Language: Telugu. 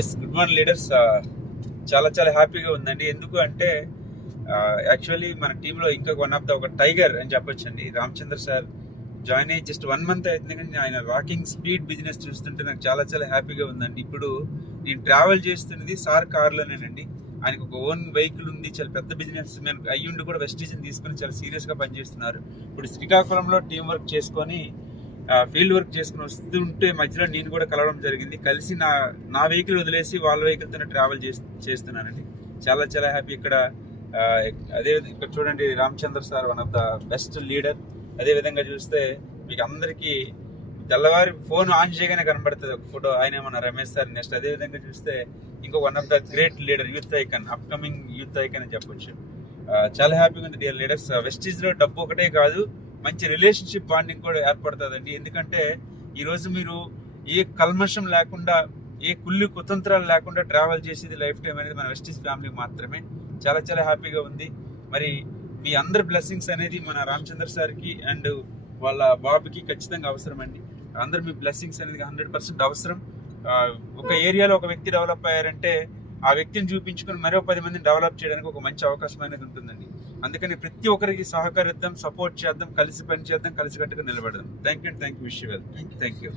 Yes, good morning leaders. చాలా చాలా హ్యాపీగా ఉందండి. ఎందుకు అంటే యాక్చువల్లీ మన టీంలో ఇంకా వన్ ఆఫ్ ద ఒక టైగర్ అని చెప్పొచ్చండి. రామచంద్ర సార్ జాయిన్ అయ్యి జస్ట్ 1 month అవుతుంది, కానీ ఆయన వాకింగ్ స్పీడ్ బిజినెస్ చూస్తుంటే నాకు చాలా చాలా హ్యాపీగా ఉందండి. ఇప్పుడు నేను ట్రావెల్ చేస్తున్నది సార్ కార్లోనేనండి. ఆయనకు ఒక ఓన్ వెహికల్ ఉంది, చాలా పెద్ద బిజినెస్ మ్యాన్ అయ్యుండి కూడా వెస్టీజ్ని తీసుకొని చాలా సీరియస్గా పనిచేస్తున్నారు. ఇప్పుడు శ్రీకాకుళంలో టీం వర్క్ చేసుకొని ఫీల్డ్ వర్క్ చేసుకుని వస్తుంటే మధ్యలో నేను కూడా కలవడం జరిగింది. కలిసి నా వెహికల్ వదిలేసి వాళ్ళ వెహికల్తోనే ట్రావెల్ చేస్తున్నానండి. చాలా చాలా హ్యాపీ. ఇక్కడ అదేవిధంగా ఇక్కడ చూడండి, Ramachandra sir one of the best leader. అదేవిధంగా చూస్తే మీకు అందరికీ తెల్లవారి ఫోన్ ఆన్ చేయగానే కనబడుతుంది ఒక ఫోటో, ఆయన ఏమన్నా రమేష్ సార్. నెక్స్ట్ అదేవిధంగా చూస్తే ఇంకో one of the great leader, youth icon, upcoming youth icon అని చెప్పొచ్చు. చాలా హ్యాపీగా ఉంది డియర్ లీడర్స్. వెస్టీజ్లో డబ్బు ఒకటే కాదు, మంచి రిలేషన్షిప్ బాండింగ్ కూడా ఏర్పడుతుందండి. ఎందుకంటే ఈరోజు మీరు ఏ కల్మషం లేకుండా, ఏ కుళ్ళు కుతంత్రాలు లేకుండా ట్రావెల్ చేసేది లైఫ్ టైం అనేది మన వెస్టీజ్ ఫ్యామిలీ మాత్రమే. చాలా చాలా హ్యాపీగా ఉంది. మరి మీ అందరి బ్లెస్సింగ్స్ అనేది మన రామచంద్ర సార్కి అండ్ వాళ్ళ బాబుకి ఖచ్చితంగా అవసరం అండి. అందరు మీ బ్లెస్సింగ్స్ అనేది 100% అవసరం. ఒక ఏరియాలో ఒక వ్యక్తి డెవలప్ అయ్యారంటే ఆ వ్యక్తిని చూపించుకొని మరో 10 మందిని డెవలప్ చేయడానికి ఒక మంచి అవకాశం అనేది ఉంటుందండి. అందుకని ప్రతి ఒక్కరికి సహకరిద్దాం, సపోర్ట్ చేద్దాం, కలిసి పని చేద్దాం, కలిసికట్టుగా నిలబడదాం. Thank you, wish you well. Thank you.